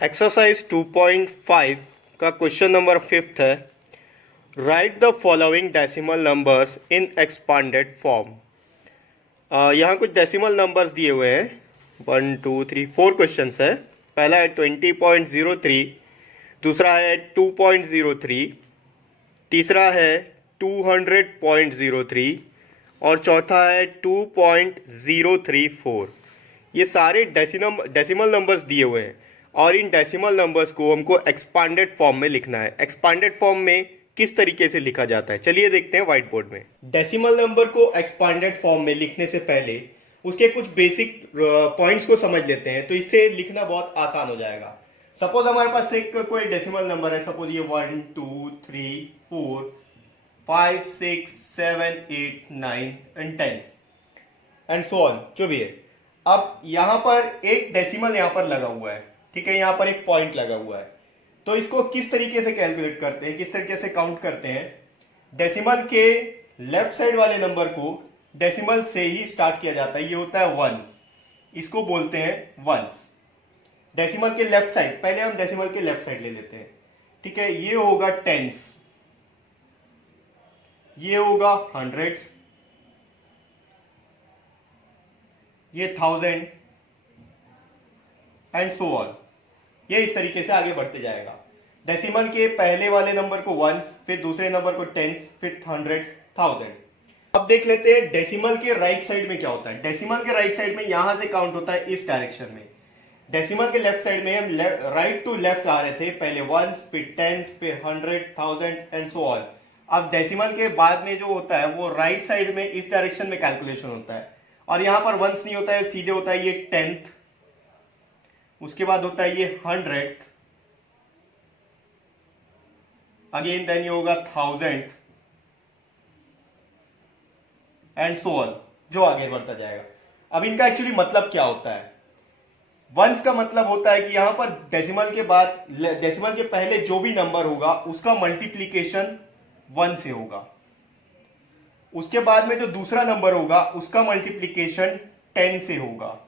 Exercise 2.5 का question number 5 है। Right the following decimal numbers in expanded form. यहाँ कुछ डेसिमल नंबर्स दिए हुए हैं। 1 2 3 4 क्वेश्चंस है। पहला है 20.03, दूसरा है 2.03, तीसरा है 200.03 और चौथा है 2.034। ये सारे डेसिमल नंबर्स दिए हुए हैं और इन डेसिमल नंबर्स को हमको एक्सपांडेड फॉर्म में लिखना है। एक्सपांडेड फॉर्म में किस तरीके से लिखा जाता है, चलिए देखते हैं व्हाइट बोर्ड में। डेसिमल नंबर को एक्सपांडेड फॉर्म में लिखने से पहले उसके कुछ बेसिक पॉइंट्स को समझ लेते हैं, तो इससे लिखना बहुत आसान हो जाएगा। सपोज हमारे पास एक कोई डेसिमल नंबर है, सपोज ये 1 2 3 4 5 6 7 8 9 एंड 10 एंड सो ऑन, जो भी है। अब यहां पर एक डेसिमल यहां पर लगा हुआ है, ठीक है, यहां पर एक पॉइंट लगा हुआ है। तो इसको किस तरीके से कैलकुलेट करते हैं, किस तरीके से काउंट करते हैं? डेसिमल के लेफ्ट साइड वाले नंबर को डेसिमल से ही स्टार्ट किया जाता है, ये होता है वंस, इसको बोलते हैं वंस। डेसिमल के लेफ्ट साइड, पहले हम डेसिमल के लेफ्ट साइड ले लेते हैं, ठीक है। ये होगा टेंस, ये होगा हंड्रेड्स, ये थाउजेंड एंड सो ऑन। ये इस तरीके से आगे बढ़ते जाएगा। डेसिमल के पहले वाले नंबर को वंस, फिर दूसरे नंबर को टेंस, फिर हंड्रेड्स, थाउजेंड। अब देख लेते हैं डेसिमल के राइट साइड में क्या होता है। डेसिमल के राइट साइड में यहां से काउंट होता है इस डायरेक्शन में। डेसिमल के लेफ्ट साइड में हम राइट टू लेफ्ट आ रहे थे, पहले वंस, फिर टेंस, फिर hundred, thousand and so on. अब डेसिमल के बाद में जो होता है वो राइट साइड में इस डायरेक्शन में कैलकुलेशन होता है, और यहां पर वंस नहीं होता है, सीधे होता है ये टेंथ, उसके बाद होता है ये हंड्रेड, अगेन देन ये होगा थाउजेंड एंड सो ऑन, जो आगे बढ़ता जाएगा। अब इनका एक्चुअली मतलब क्या होता है? वंस का मतलब होता है कि यहां पर डेसिमल के बाद, डेसिमल के पहले जो भी नंबर होगा उसका मल्टीप्लीकेशन 1 से होगा। उसके बाद में जो दूसरा नंबर होगा उसका मल्टीप्लीकेशन 10 से होगा।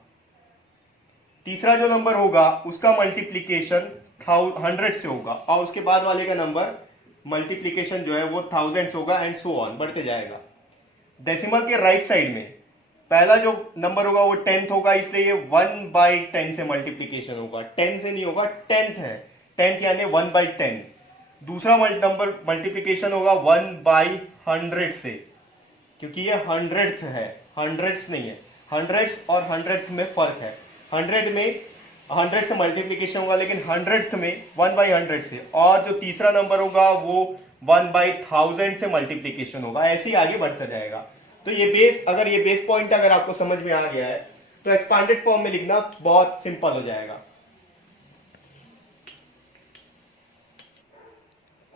तीसरा जो नंबर होगा उसका मल्टीप्लीकेशन 100 से होगा, और उसके बाद वाले का नंबर मल्टीप्लीकेशन जो है वो थाउजेंड से होगा एंड सो ऑन, बढ़ते जाएगा। डेसिमल के राइट साइड में पहला जो नंबर होगा वो टेंथ होगा, इसलिए ये 1/10 से मल्टीप्लीकेशन होगा। 10 से नहीं होगा, टेंथ है, टेंथ यानी 1/10। दूसरा नंबर मल्टीप्लीकेशन होगा 1/100 से, क्योंकि ये हंड्रेड्थ है, हंड्रेड्स नहीं है। हंड्रेड्स और हंड्रेड्थ में फर्क है। 100 में 100 से मल्टीप्लीकेशन होगा, लेकिन हंड्रेड्थ में 1/100 से, और जो तीसरा नंबर होगा वो 1/1000 से मल्टीप्लीकेशन होगा। ऐसे ही आगे बढ़ता जाएगा। तो ये बेस, अगर ये बेस पॉइंट अगर आपको समझ में आ गया है तो एक्सपांडेड फॉर्म में लिखना बहुत सिंपल हो जाएगा।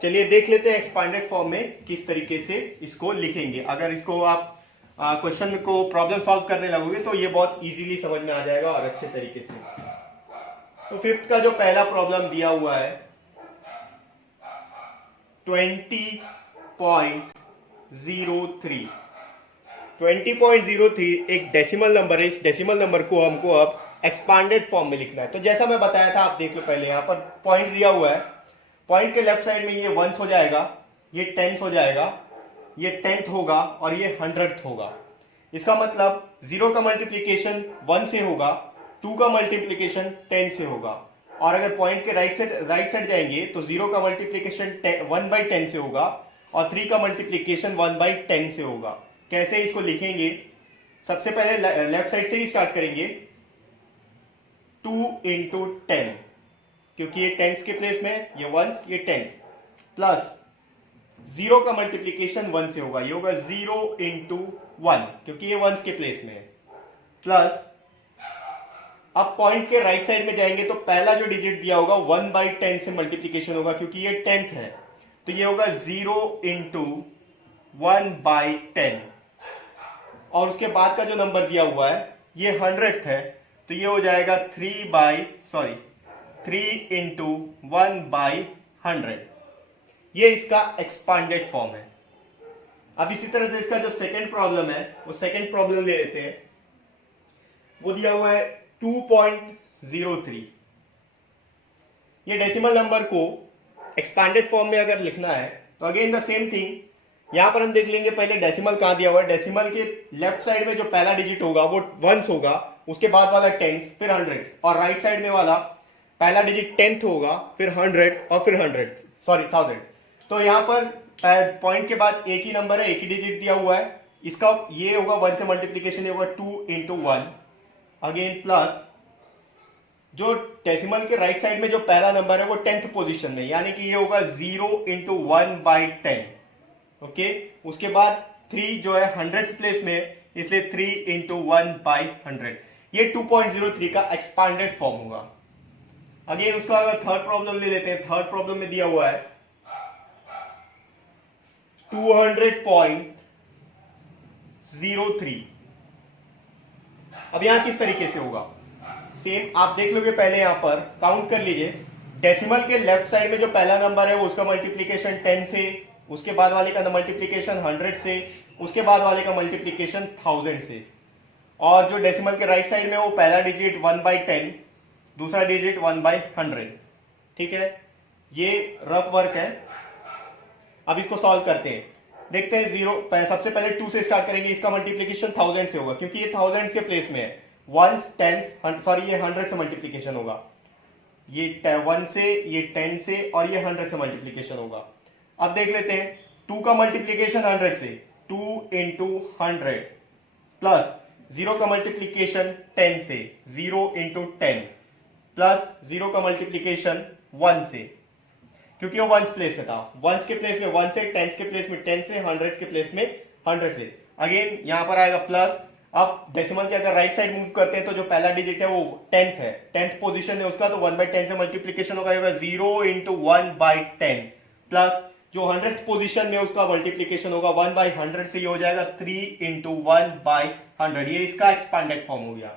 चलिए देख लेते हैं एक्सपांडेड फॉर्म में किस तरीके से इसको लिखेंगे। अगर इसको आप क्वेश्चन को प्रॉब्लम सॉल्व करने लगोगे तो ये बहुत इजीली समझ में आ जाएगा और अच्छे तरीके से। तो फिफ्थ का जो पहला प्रॉब्लम दिया हुआ है 20.03। 20.03 एक डेसिमल नंबर है। इस डेसिमल नंबर को हमको अब एक्सपांडेड फॉर्म में लिखना है। तो जैसा मैं बताया था, आप देख लो, पहले यहां पर पॉइंट दिया हुआ है, पॉइंट के लेफ्ट साइड में ये वंस हो जाएगा, ये टेंस हो जाएगा, ये टेंथ होगा और ये हंड्रेड होगा। इसका मतलब 0 का मल्टीप्लीकेशन 1 से होगा, 2 का मल्टीप्लीकेशन 10 से होगा, और अगर पॉइंट के राइट साइड जाएंगे तो 0 का मल्टीप्लीकेशन 1/10 से होगा और 3 का मल्टीप्लीकेशन 1/10 से होगा। कैसे इसको लिखेंगे? सबसे पहले लेफ्ट साइड से ही स्टार्ट करेंगे। 2 × 10, क्योंकि ये टेंस के प्लेस में, ये वंस, ये टेंस, प्लस 0 का मल्टीप्लीकेशन 1 से होगा, ये होगा 0 × 1, क्योंकि ये वंस के प्लेस में है, प्लस अब पॉइंट के राइट साइड में जाएंगे तो पहला जो डिजिट दिया होगा 1/10 से मल्टीप्लीकेशन होगा, क्योंकि ये टेंथ है, तो ये होगा 0 × 1/10, और उसके बाद का जो नंबर दिया हुआ है ये 100th है, तो ये हो जाएगा 3 × 1/100। ये इसका एक्सपांडेड फॉर्म है। अब इसी तरह से इसका जो सेकंड प्रॉब्लम है वो सेकंड प्रॉब्लम ले लेते हैं। वो दिया हुआ है 2.03। ये डेसिमल नंबर को एक्सपांडेड फॉर्म में अगर लिखना है तो अगेन द सेम थिंग, यहां पर हम देख लेंगे पहले डेसिमल कहां दिया हुआ है। डेसिमल के लेफ्ट साइड में जो पहला डिजिट होगा वो वंस होगा, उसके बाद वाला टेंस, फिर हंड्रेड, और राइट साइड में वाला पहला डिजिट टेंथ होगा, फिर हंड्रेड, और फिर हंड्रेड, सॉरी थाउजेंड। तो यहां पर पॉइंट के बाद एक ही नंबर है, एक ही डिजिट दिया हुआ है, इसका ये होगा वन से मल्टीप्लीकेशन होगा 2 into 1, अगेन प्लस जो डेसिमल के राइट साइड में जो पहला नंबर है वो 10th पोजीशन में, यानी कि ये होगा 0 into 1/10। ओके, उसके बाद 3 जो है 100th प्लेस में, इसलिए 3 into 1/100। ये 2.03 का एक्सपांडेड फॉर्म होगा। अगेन उसका अगर थर्ड प्रॉब्लम ले लेते हैं, थर्ड प्रॉब्लम में दिया हुआ है 200.03। अब यहां किस तरीके से होगा, सेम आप देख लोगे, पहले यहां पर काउंट कर लीजिए। डेसिमल के लेफ्ट साइड में जो पहला नंबर है वो उसका मल्टीप्लीकेशन 10 से, उसके बाद वाले का मल्टीप्लीकेशन 100 से, उसके बाद वाले का मल्टीप्लीकेशन 1000 से, और जो डेसिमल के राइट साइड में वो पहला डिजिट 1/10, दूसरा डिजिट 1/100। ठीक है, ये रफ वर्क है। अब इसको सॉल्व करते हैं, देखते हैं। सबसे पहले 2 से स्टार्ट करेंगे, इसका मल्टीप्लीकेशन 1000 से होगा क्योंकि ये 1000 के प्लेस में है। वंस, टेंस, सॉरी ये 100 से मल्टीप्लीकेशन होगा, ये 1 से, ये 10 से, और ये 100 से मल्टीप्लीकेशन होगा। अब देख लेते हैं 2 का मल्टीप्लीकेशन 100 से, 2 into 100, प्लस 0 का मल्टीप्लीकेशन 10 से, 0 into 10, प्लस 0 का मल्टीप्लीकेशन 1 से, क्योंकि वो वंस प्लेस में था, वंस के प्लेस में 1 से, टेंस के प्लेस में 10 से, 100 के प्लेस में 100 से। अगेन यहां पर आएगा प्लस। अब डेसिमल के अगर राइट साइड मूव करते हैं तो जो पहला डिजिट है वो 10th है, 10th पोजीशन है उसका, तो 1/10 से मल्टीप्लीकेशन होगा 0 into 1/10, प्लस जो 100th पोजीशन में उसका मल्टीप्लीकेशन होगा 1/100 से, ये हो जाएगा 3 into 1/100। ये इसका एक्सपांडेड फॉर्म हो गया।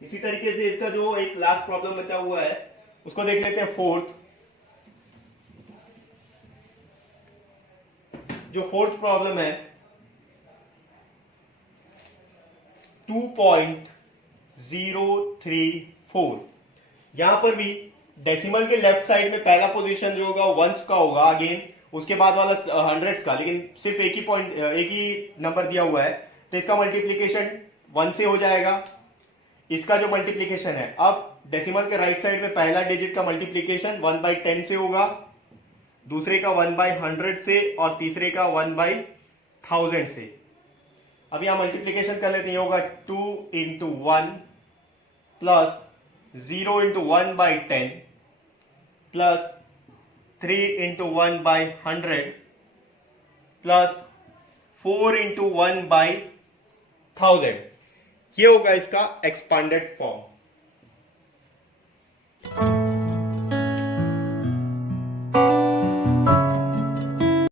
इसी तरीके से इसका जो एक लास्ट प्रॉब्लम बचा हुआ है उसको देख लेते हैं, फोर्थ। जो फोर्थ प्रॉब्लम है 2.034, यहां पर भी डेसिमल के लेफ्ट साइड में पहला पोजीशन जो होगा वंस का होगा, अगेन उसके बाद वाला हंड्रेड्स का, लेकिन सिर्फ एक ही नंबर दिया हुआ है, तो इसका मल्टीप्लीकेशन 1 से हो जाएगा। इसका जो मल्टीप्लीकेशन है, अब डेसिमल के राइट साइड में पहला डिजिट का मल्टीप्लीकेशन 1/10 से होगा, दूसरे का 1/100 से, और तीसरे का 1/1000 से। अब यहां मल्टीप्लीकेशन कर लेते हैं, होगा 2 into 1 plus 0 into 1/10 plus 3 into 1/100 plus 4 into 1/1000। ये होगा इसका एक्सपांडेड फॉर्म।